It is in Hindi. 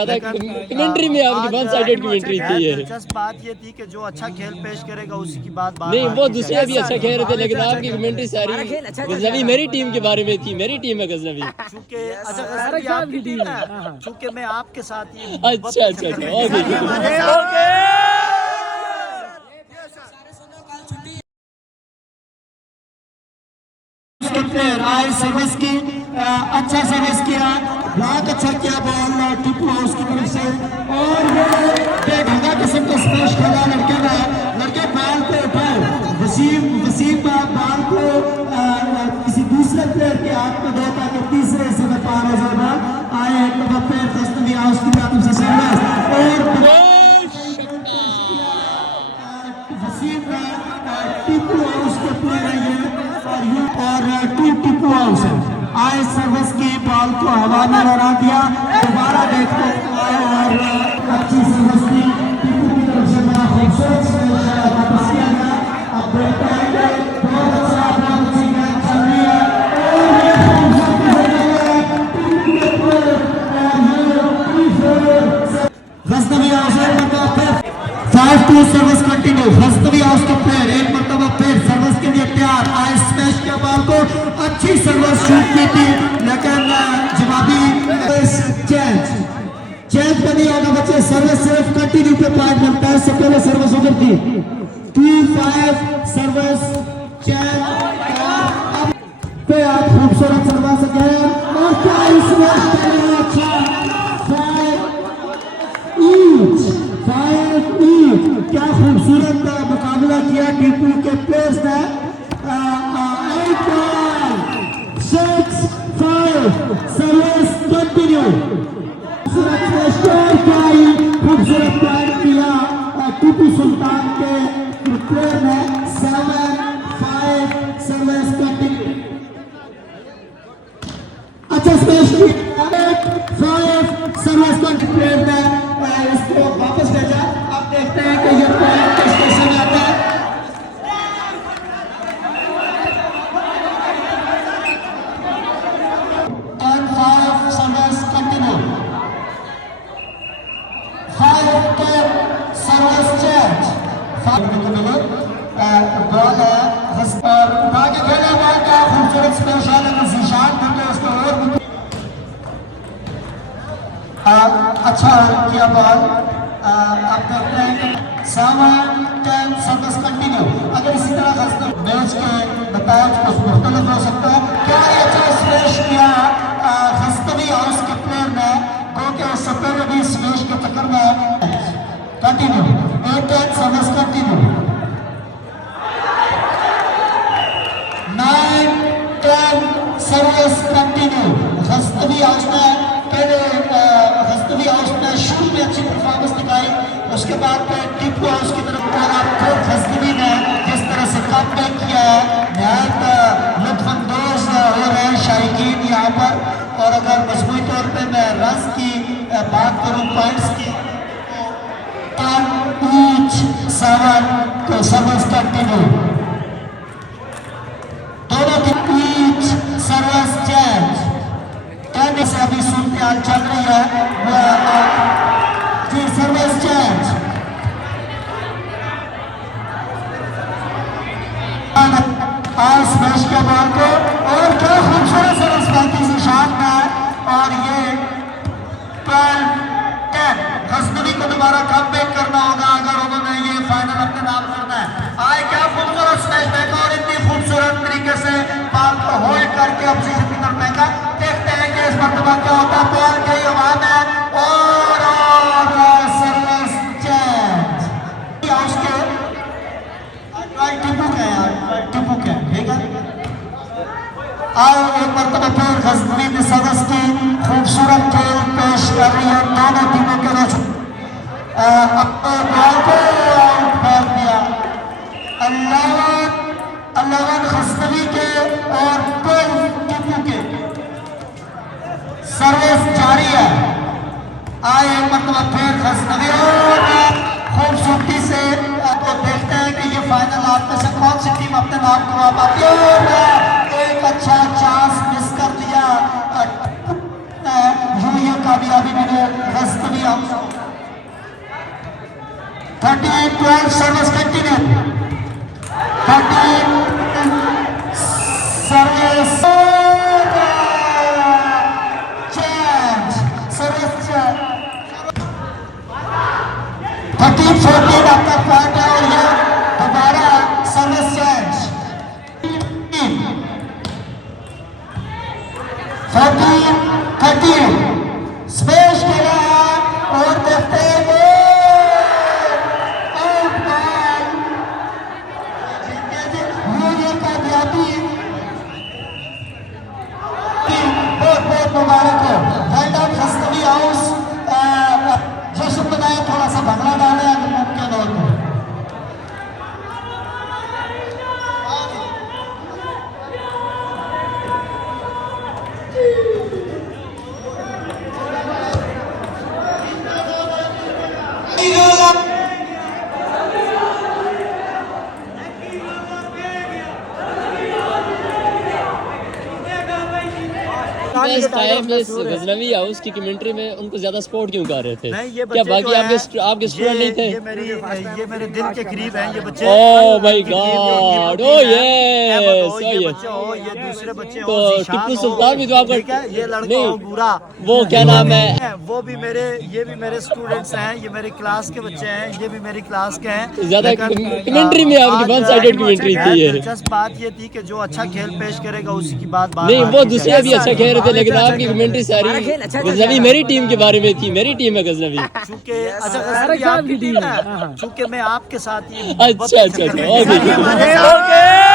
ज्यादा कमेंट्री में आपकी वन साइडेड कमेंट्री थी ये। दिलचस्प बात ये थी कि जो अच्छा खेल पेश करेगा उसी की बात नहीं, वो दूसरे भी अच्छा खेल रहे थे, लेकिन आपकी कमेंट्री सारी गजनवी मेरी टीम के बारे में थी। मेरी टीम है गजनवी। चूंकि आपकी टीम है, चूंकि मैं आपके साथ ही अच्छा अच्छा अच्छा ओके। आए सर्विस की, अच्छा सर्विस किया, बहुत अच्छा किया बॉल टिप्पू हाउस की तरफ से। और ये बेढंगा किस्म का स्मैश खेला लड़के ने, लड़के बॉल को उठाए, वसीम बॉल को किसी दूसरे प्लेयर के हाथ में दो ताकि तीसरे हिस्से में पार हो जाए बॉल। आए एक दफा प्लेयर गजनवी हाउस की तरफ से सर्विस, और वसीम टिप्पू हाउस के प्लेयर है और टू टिप्पू हाउस है। आए सर्विस की बॉल को हवा में लड़ा दिया, दोबारा देखते हैं और अच्छी सर्विस की टिप्पू की तरफ से बड़ा खूबसूरत वापस किया गया। अब देखते हैं कि बहुत अच्छा बहुत अच्छी मैच चल रही है गजनवी हाउस एक मरतबा 5-2 सर्विस कंटिन्यू। गजनवी हाउस के प्लेयर एक मरतबा फिर सर्विस के लिए तैयार। आए स्मैश के बॉल को अच्छी सर्विस शूट की थी, लेकिन जवाबी चेंज करनी होगा बच्चे। सर्विस सिर्फ कंटिन्यू पे पॉइंट बनता है, इससे पहले सर्विस उधर थी 2-5 सर्विस चेंज पे आप खूबसूरत सर्विस गए और क्या इसमें अच्छा 5 ईच क्या खूबसूरत मुकाबला किया टिप्पू के प्लेयर्स ने। 6-5 सर्विस कंटिन्यू। खूबसूरत पॉइंट किया टिप्पू सुल्तान के प्लेयर ने। 7-5 सर्विस कंटिन्यू। अच्छा स्मैश 8-5 सर्विस कंटिन्यू। प्लेयर ने इसको वापस भेजा। अब देखते हैं कि ये पॉइंट किस स्टेशन में आता है। Service continue 5-10 service change. Ball है और उठा के खेला बॉल का खूबसूरत स्मैश है, लेकिन जीशान ने उसको और अच्छा किया बॉल। अब देखते हैं 7-10 सर्विस कंटिन्यू। अगर इसी तरह मैच के नतायज कुछ मुख्तलिफ हो सकता है। क्या अच्छा स्मैश किया गजनवी हाउस के प्लेयर ने, क्योंकि उससे पहले भी स्मैश के चक्कर में continue 8-10 service continue. 9-10 service continue. Ghaznavi house ने पहले गजनवी हाउस ने शुरू में अच्छी परफॉर्मेंस दिखाई, उसके बाद टिप्पू हाउस की तरफ गजनवी ने जिस तरह से कमबैक किया है, नहायत लुत्फानंदोज हो रहे हैं शायकीन यहाँ पर। और अगर मजबूती तौर पे मैं रन्स की बात करूँ, पॉइंट्स की, 10 ईच 7 तो सर्विस कंटिन्यू। दोनों की ईच सर्विस चेंज। कहने से अभी सूरत चल रही है जी। सर्विस चेंज आज स्मैश के बॉल को और क्या खूबसूरत सर्विस बाकी निशान में। और ये 12-10 गजनवी को दोबारा कमबैक करना होगा अगर उन्होंने ये फाइनल अपने नाम करना है। आए क्या खूबसूरत स्मैश देखा और इतनी खूबसूरत तरीके से बॉल को होल्ड करके ऑपोजिशन की तरफ फेंका। देखते हैं कि इस मरतबा क्या होता है। बॉल गई हवा में और सर्विस चेंज। उसके टिप्पू के यार टिप्पू के ठीक है। आओ एक मरतबा फिर गजनवी ने सर्विस की खूबसूरत खेल पेश कर रही है दोनों टीमों के बीच। बॉल को फेंक दिया। 11 गजनवी के और 12 टिप्पू के। सर्विस जारी है। आए एक मरतबा फिर गजनवी और खूबसूरती से आपको देखते हैं कि ये फाइनल आप में से कौन सी टीम अपने नाम करवा पाती है। एक अच्छा चांस मिस कर दिया। यूं कामयाबी मिले Rastami out. 38-12 service continue. 38 service change. Service change. 13-14 आपका पॉइंट है और ये दोबारा सर्विस चेंज 14-13 स्पेस खेला है और देखते हैं बहुत बहुत मुबारक हो हेल्ड अप रस्तवी हाउस जश्न बनाए थोड़ा सा भंगड़ा डाले अगर मुमकिन हो तो इस टाइम इस गजनवी हाउस की कमेंट्री में उनको ज्यादा सपोर्ट क्यों कर रहे थे? नहीं, ये क्या बच्चे बाकी जो हैं, आपके स्टूडेंट नहीं थे? ये मेरे दिल के करीब हैं ये बच्चे। Oh my God, oh yes, ये बच्चे हो, ये दूसरे बच्चे हो, तो ज़ीशान टिप्पू हो, सुल्तान भी तो आपका ठीक है, ये लड़का नहीं, हो बुरा, वो क्या नाम है? वो भी मेरे, ये भी मेरे स्टूडेंट्स हैं, ये मेरे क्लास के बच्चे हैं, ये भी मेरी क्लास के हैं। ज्यादा लेकिन, कमेंट्री में आपकी वन साइडेड कमेंट्री थी ये। दिलचस्प बात ये थी कि जो अच्छा खेल पेश करेगा उसी की बात नहीं, वो दूसरे भी अच्छा खेल रहे थे लेकिन आपकी कमेंट्री सारी गजनवी मेरी टीम के बारे में थी। मेरी टीम है गजनवी। चूंकि आपकी टीम है, चूंकि मैं आपके साथ ही अच्छा अच्छा अच्छा, ओके। ओके